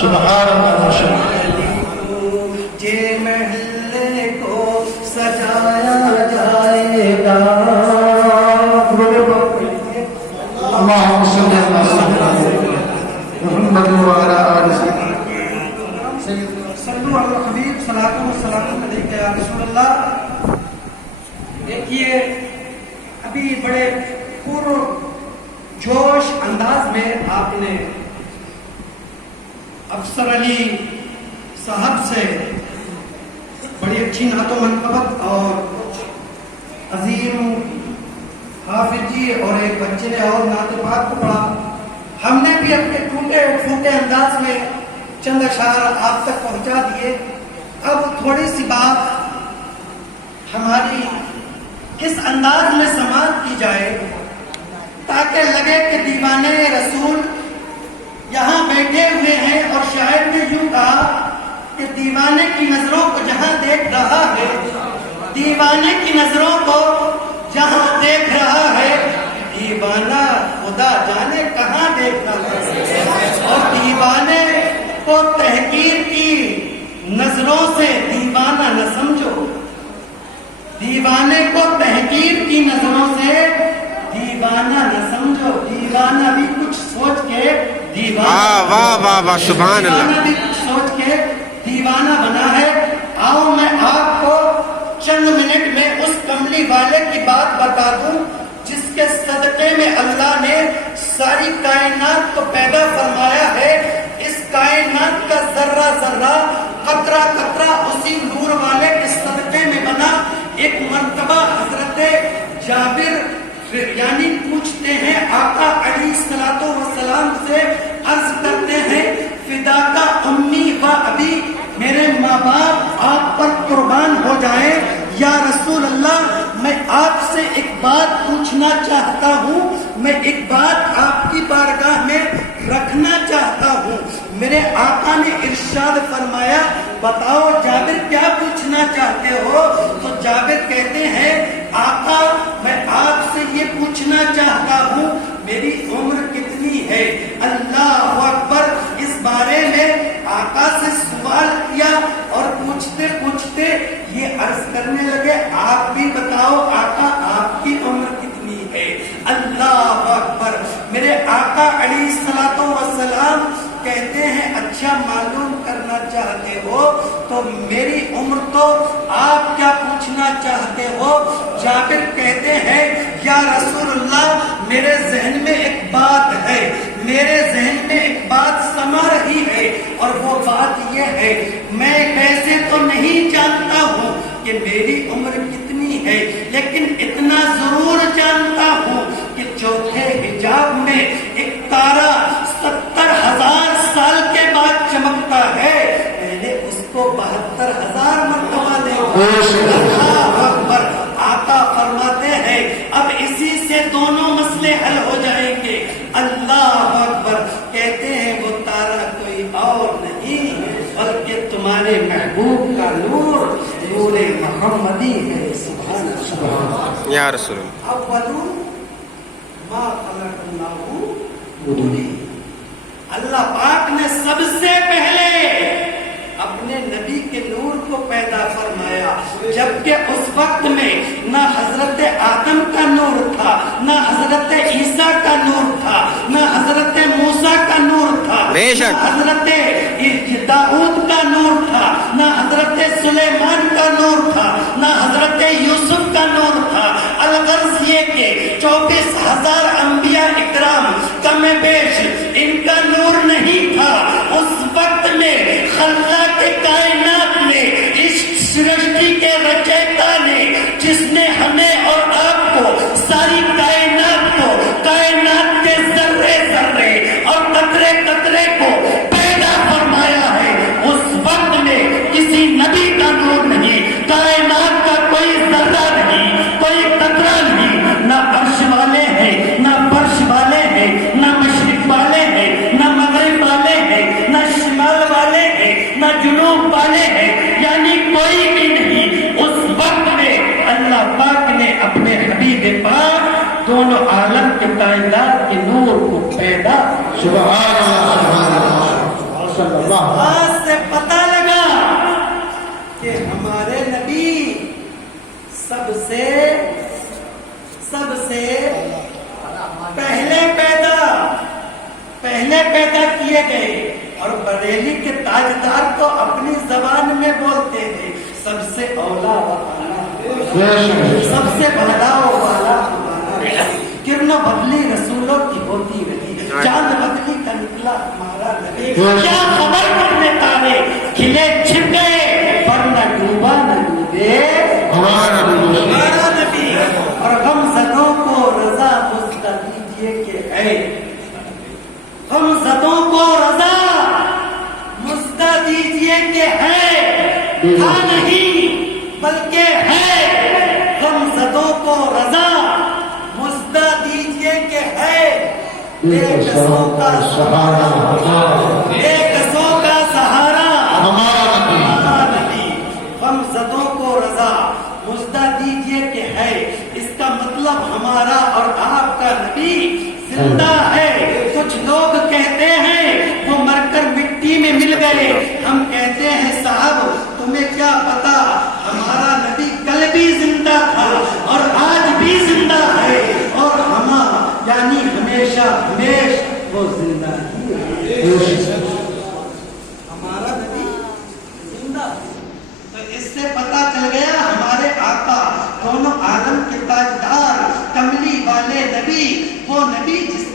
سبحان اللہ جے محلے کو سجایا جائے گا اللہم صلی اللہ علیہ محمد وعلی آل صلو علی الحبیب صلاۃ و سلام علیک یا رسول اللہ. دیکھیے ابھی بڑے پر جوش انداز میں آپ نے افسر علی صاحب سے بڑی اچھی نعت و منقبت اور عظیم حافظ جی اور ایک بچے نے اور نعت پاک کو پڑھا. ہم نے بھی اپنے ٹوٹے پھوٹے انداز میں چند اشعار آپ تک پہنچا دیے. اب تھوڑی سی بات ہماری کس انداز میں سماعت کی جائے تاکہ لگے کہ دیوانے رسول یہاں بیٹھے ہوئے ہیں اور شاعر نے یوں کہا کہ دیوانے کی نظروں کو جہاں دیکھ رہا ہے، دیوانے کی نظروں کو جہاں دیکھ رہا ہے، دیوانہ خدا جانے کہاں دیکھ رہا ہے. اور دیوانے کو تحقیر کی نظروں سے دیوانہ نہ سمجھو، دیوانے کو تحقیر کی نظروں سے دیوانہ نہ سمجھو. دیوانہ بھی کچھ سوچ کے دیوانہ سبحان اللہ بھی کچھ سوچ کے دیوانہ بنا ہے. آؤ میں آپ کو چند منٹ میں اس کملی والے کی بات بتا دوں جس کے صدقے میں اللہ نے ساری کائنات کو پیدا فرمایا ہے. اس کائنات کا ذرہ ذرہ قطرہ قطرہ اسی نور والے کے صدقے میں بنا. ایک مرتبہ حضرت جابر یعنی پوچھتے ہیں آقا علیہ الصلوۃ والسلام سے، عرض کرتے ہیں فداکا امی و ابی، میرے ماں باپ آپ پر قربان ہو جائیں یا رسول اللہ، میں آپ سے ایک بات پوچھنا چاہتا ہوں، میں ایک بات آپ کی بارگاہ میں رکھنا چاہتا ہوں. میرے آقا نے ارشاد فرمایا بتاؤ جابر کیا پوچھنا چاہتے ہو؟ تو جابر کہتے ہیں آقا میں آپ سے یہ پوچھنا چاہتا ہوں میری عمر کتنی ہے. اللہ اکبر. اس بارے میں آقا سے سوال کیا اور پوچھتے پوچھتے یہ عرض کرنے لگے آپ بھی بتاؤ آقا آپ کی عمر کتنی ہے. اللہ اکبر. میرے آقا علیہ الصلوۃ والسلام کہتے ہیں اچھا معلوم کرنا چاہتے ہو تو میری عمر تو آپ کیا پوچھنا چاہتے ہو؟ جابر کہتے ہیں یا رسول اللہ میرے ذہن میں ایک بات ہے، میرے ذہن میں ایک بات سما رہی ہے اور وہ بات یہ ہے میں ویسے تو نہیں جانتا ہوں کہ میری عمر کتنی ہے، لیکن اتنا ضرور جانتا ہوں کہ چوتھے حجاب میں ایک تارا 70,000 سال کے بعد چمکتا ہے، پہلے اس کو 72,000 مرتبہ دیکھا. اللہ اکبر. آقا فرماتے ہیں اب اسی سے دونوں مسئلے حل ہو جائیں گے. اللہ اکبر. کہتے ہیں وہ تارا کوئی اور نہیں بلکہ تمہارے محبوب کا نور، نور محمدی ہے. سبحان اللہ یا رسول اللہ. اولو ما خلق اللہ، اللہ پاک نے سب سے پہلے اپنے نبی کے نور کو پیدا فرمایا، جبکہ اس وقت میں نہ حضرت آدم کا نور تھا، نہ حضرت عیسیٰ کا نور تھا، نہ حضرت موسیٰ کا نور تھا، نہ حضرت داؤد کا نور تھا، نہ حضرت سلیمان کا نور تھا، نہ حضرت یوسف کا نور تھا. الغرض یہ کہ 24,000 انبیاء اکرام کم بیش ان کا نور نہیں تھا. اس وقت میں خلاق کائنات نے، اس سرشٹی کے رچیتا نے، جس نے ہمیں اور آپ کو، ساری کائنات کو، کائنات کے ذرے ذرے اور قطرے قطرے کو پیدا فرمایا ہے، اس وقت میں کسی نبی کا نور نہیں، کائنات کا کوئی ذرہ نہیں، کوئی قطرہ نہیں، نہ عرش والے ہیں، نہ فرش والے ہیں، نہ مشرق والے ہیں، نہ مغرب والے ہیں، نہ شمال والے ہیں، نہ جنوب والے ہیں، یعنی کوئی بھی نہیں. اس وقت میں اللہ پاک نے اپنے حبیب پاک دونوں عالم کے کائنات کے نور کو پیدا. سبحان اللہ. صلی اللہ علیہ بات سے پتہ لگا کہ ہمارے نبی سب سے پہلے پیدا کیے گئے، اور بریلی کے تاجدار تو اپنی زبان میں بولتے تھے سب سے اولا و اعلیٰ، سب سے بڑا و والا ہمارا، کرن بدلی رسولوں کی ہوتی رہی، چاند بدلی کا نکلا ہمارا نبی، کیا خبر کرنے تارے کھلے چھپ گئے پر نہ ڈوبا نہ ڈوبے ہمارا نبی، اور غم زدوں کو رضا مزدہ دیجئے کہ ہے، غم زدوں کو رضا مزدہ دیجئے کہ ہے، تھا نہیں بلکہ ہے، غم زدوں کو رضا مزدہ دیجئے کہ ہے، بے قصوں کا سہارا ہمارا نبی، غم زدوں کو رضا مزدہ دیجئے کہ ہے، اس کا مطلب ہمارا اور آپ کا نبی زندہ ہے۔ کچھ لوگ کہتے ہیں وہ مر کر مٹی میں مل گئے، ہم کہتے ہیں صاحب تمہیں کیا پتا، ہمارا نبی کل بھی زندہ تھا اور آج بھی زندہ ہے، اور یعنی ہمیشہ وہ زندہ ہی ہے، ہمارا نبی زندہ۔ تو اس سے پتا چل گیا ہمارے آقا دونوں عالم کے تاجدار کملی والے نبی، وہ نبی جس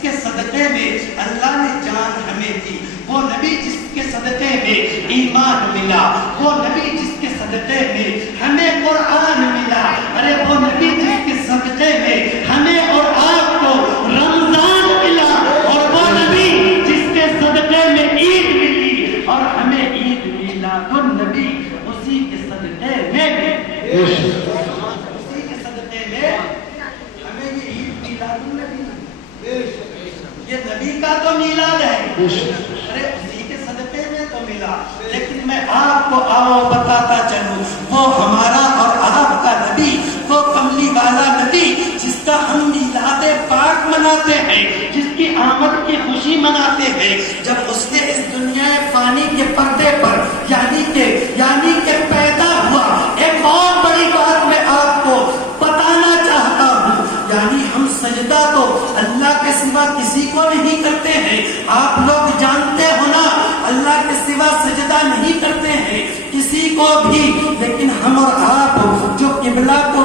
کے صدقے میں اللہ نے جان ہمیں دی، وہ نبی جس کے صدقے میں ایمان ملا، وہ نبی جس کے صدقے میں ہمیں قرآن ملا، ارے وہ نبی جس کے صدقے میں ہمیں اور آپ کو رمضان ملا، اور وہ نبی جس کے صدقے میں عید ملی اور ہمیں عید میلاد النبی، اسی کے صدقے میں ہمیں یہ عید میلاد النبی، یہ نبی کا تو میلاد ہے، ارے اسی کے صدقے میں تو ملا۔ لیکن میں آپ کو بتاتا چلوں، وہ ہمارا اور آپ کا نبی، وہ کملی والا نبی جس کا ہم میلاد پاک مناتے ہیں، جس کی آمد کی خوشی مناتے ہیں، جب اس نے اس دنیا فانی کے پردے پر یعنی کہ پیدا ہوا۔ ایک اور بڑی بات میں آپ کو بتانا چاہتا ہوں، یعنی ہم سجدہ تو اللہ کے سوا کسی کو نہیں کرتے ہیں، آپ لوگ جانتے ہو نا، اللہ کے سوا سجدہ نہیں کرتے ہیں کسی کو بھی، لیکن ہم اور آپ جو قبلہ کو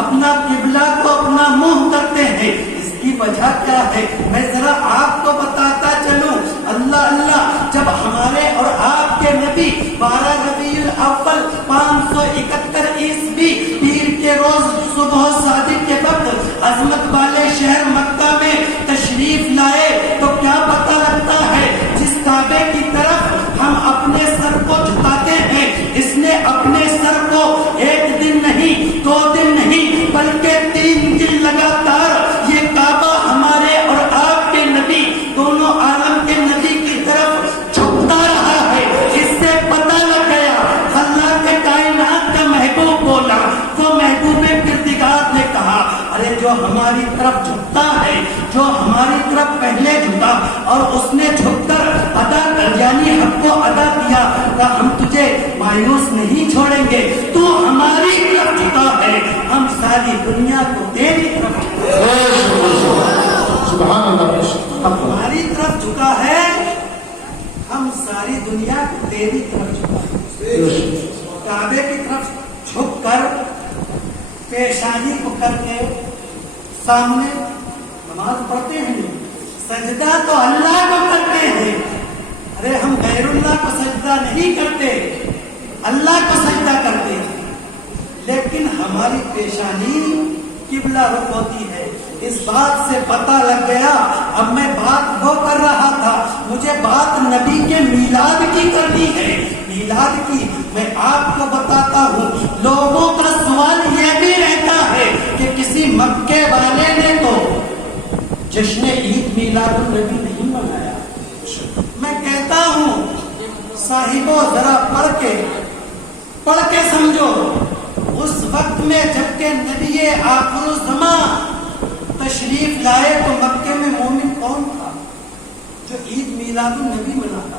اپنا قبلہ کو اپنا منہ کرتے ہیں، اس کی وجہ کیا ہے میں ذرا آپ کو بتاتا چلوں۔ اللہ جب ہمارے اور آپ کے نبی 12 ربیع الاول 571 عیسوی پیر کے روز صبح صادق کے وقت عظمت والے شہر مکہ میں تشریف لائے، تو کیا پتہ لگتا ہے جس کعبے کی طرف ہم اپنے سر کو جھکاتے ہیں، اس نے اپنے سر کو ایک دن نہیں، 2 دن نہیں، بلکہ 3 دن لگاتار یہ کعبہ ہمارے اور آپ کے نبی دونوں عالم کے نبی کی طرف جھکتا رہا ہے۔ اس سے پتہ لگ گیا اللہ کے کائنات کا محبوب بولا، تو محبوب کردگار نے کہا ارے جو ہماری طرف جھکتا ہے، جو ہماری طرف پہلے جھکا اور اس نے جھک کر ادا کر یعنی حق کو ادا کیا، کہ ہم تجھے مایوس نہیں چھوڑیں گے، تو ہماری طرف جھکا ہے، ہم ساری دنیا کو تیری طرف ہماری طرف جھکا ہے، ہم ساری دنیا کو تیری طرف جھکا ہے۔ کعبے کی طرف جھک کر پیشانی کو کر کے سامنے نماز پڑھتے ہیں، سجدہ تو اللہ کو کرتے ہیں، ارے ہم غیر اللہ کو سجدہ نہیں کرتے، اللہ کو سجدہ کرتے ہیں، لیکن ہماری پیشانی قبلہ رخ ہوتی ہے۔ اس بات سے پتہ لگ گیا، اب میں بات وہ کر رہا تھا، مجھے بات نبی کے میلاد کی کرنی ہے، میلاد کی میں آپ کو بتاتا ہوں۔ لوگوں کا سوال یہ بھی رہتا ہے کہ کسی مکے والے نے تو جشن عید میلاد النبی نہیں منایا، میں کہتا ہوں صاحبو ذرا پڑھ کے سمجھو، اس وقت میں جب کہ نبی آخر الزمان تشریف لائے تو مکے میں مومن کون تھا جو عید میلاد النبی مناتا؟